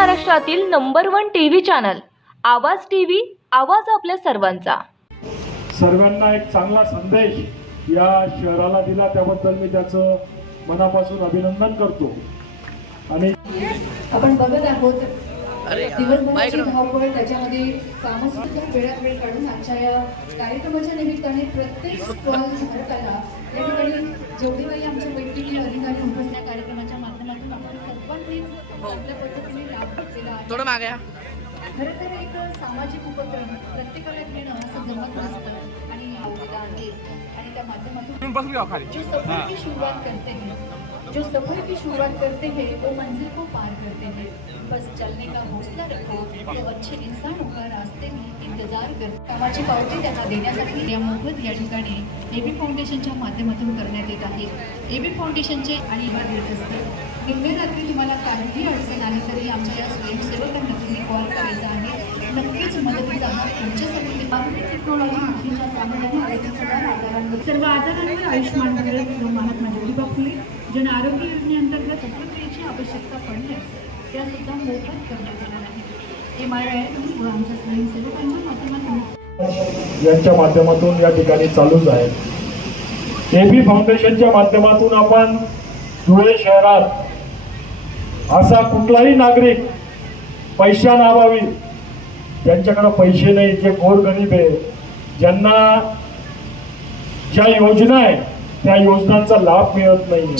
महाराष्ट्रातील number one TV channel Awaaz TV आवाज आपल्या सर्वांचा. सर्वांना एक चांगला संदेश या शहराला दिला त्याबद्दल मी त्याचं मनापासून अभिनंदन करतो. आणि आपण बघत आहोत दिवसभराची धावपळ त्याच्यामध्ये कामसुद्धा वेळात वेळ काढून आजच्या या कार्यक्रमाच्या निमित्ताने प्रत्येक स्टॉल धारकाला या ठिकाणी जेवढे आमच्या वैद्यकीय अधिकारी उपस्थित थोडं मागे या. खरं तर एक सामाजिक उपक्रम प्रत्येकाला घेणं असं जमत नसतं आणि त्या माध्यमातून जो शुरुआत करते हैं जो सफर की शुरुआत करते हैं वो मंजिल को पार करते हैं। बस चलने का हौसला रखो तो अच्छे इंसानों का रास्ते में इंतजार कर कामाची पावती त्यांना देण्यासाठी या मोफत या ठिकाणी एबी फाउंडेशनच्या माध्यमातून करण्यात येत आहे. एबी फाउंडेशनचे आणि इवा देत असते निम्मे रात्री तुम्हाला काहीही अडचण आली तरी आमच्या या स्वयंसेवकांना तुम्ही कॉल करायचा आहे. नक्कीच मदतीचा आहात तुमच्यासाठी आधुनिक टेक्नॉलॉजी मशीनच्या सामान्याने आरोग्य सर्व आजारांवर आयुष्यमान भारत महात्मा ज्योतिबा फुले जन आरोग्य योजनेअंतर्गत शस्त्रक्रियेची आवश्यकता पडल्यास त्यासुद्धा मोफत करण्यात येणार आहे. एम आर आय व आमच्या स्वयंसेवकांच्या माध्यमातून यांच्या माध्यमातून या ठिकाणी चालूच आहे. एबी फाउंडेशनच्या माध्यमातून आपण धुळे शहरात असा कुठलाही नागरिक पैशा नावावी ज्यांच्याकडे पैसे नाही जे गोरगरीब आहे ज्यांना ज्या योजना आहेत त्या योजनांचा लाभ मिळत नाही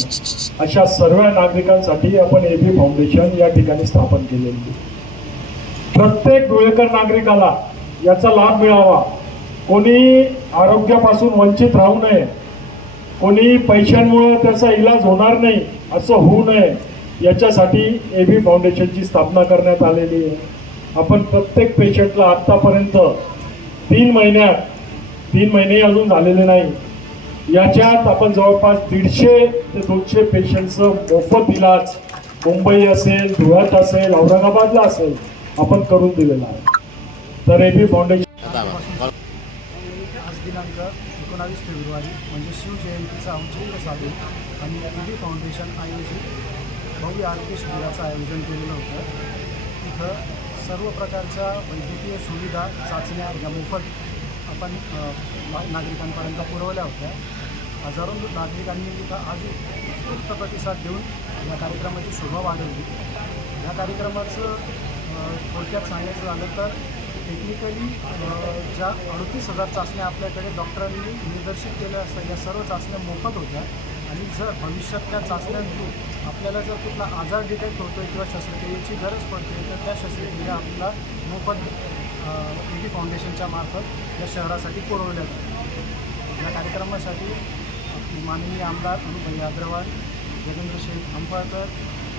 अशा सर्व नागरिकांसाठी आपण एबी फाउंडेशन या ठिकाणी स्थापन केलेली प्रत्येक धुळेकर नागरिकाला याचा लाभ मिळावा. कोणी आरोग्यापासून वंचित राहू नये. कोणी पैशांमुळे त्याचा इलाज होणार नाही असं होऊ नये. याच्यासाठी एबी फाउंडेशनची स्थापना करण्यात आलेली आहे. आपण प्रत्येक पेशंटला आत्तापर्यंत तीन महिन्यात तीन महिने अजून झालेले नाही. याच्यात आपण जवळपास दीडशे ते दोनशे पेशंटचं मोफत इलाज मुंबई असेल धुळ्यात असेल औरंगाबादला असेल आपण करून दिलेला आहे. तर एबी फाउंडेशन आज दिनांक एकोणावीस फेब्रुवारी म्हणजे शिवजयंतीचा औचित्य साधून आणि ए बी फाउंडेशन आयोजित भव्य आरोग्य शिबिराचं आयोजन केलेलं होतं. तिथं सर्व प्रकारच्या वैद्यकीय सुविधा चाचण्या या मोफत आपण नागरिकांपर्यंत पुरवल्या होत्या. हजारो नागरिकांनी तिथं आज उत्स्फूर्त प्रतिसाद देऊन या कार्यक्रमाची शोभा वाढवली. या कार्यक्रमाचं थोडक्यात सांगायचं झालं तर टेक्निकली ज्या अडतीस हजार चाचण्या आपल्याकडे डॉक्टरांनी निर्देशित केल्या असतात या सर्व चाचण्या मोफत होत्या. आणि जर भविष्यात त्या चाचण्यांतून आपल्याला जर कुठला आजार डिटेक्ट होतो किंवा शस्त्रक्रियेची गरज पडते तर त्या शस्त्रक्रिया आपल्याला मोफत एबी फाउंडेशनच्या मार्फत या शहरासाठी पुरवल्या जातात. या कार्यक्रमासाठी माननीय आमदार अनुभाई अग्रवाल जगेंद्र शेख अंबळकर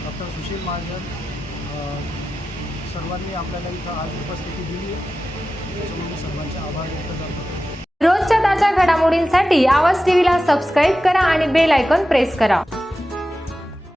डॉक्टर सुशील महाजन सर्वांनी आपल्याला इथं आज उपस्थिती दिली त्याच्यामुळे सर्वांचे आभार व्यक्त करतो. रोजच्या ताज्या घडामोडींसाठी आवाज टीव्हीला सबस्क्राईब करा आणि बेल आयकॉन प्रेस करा.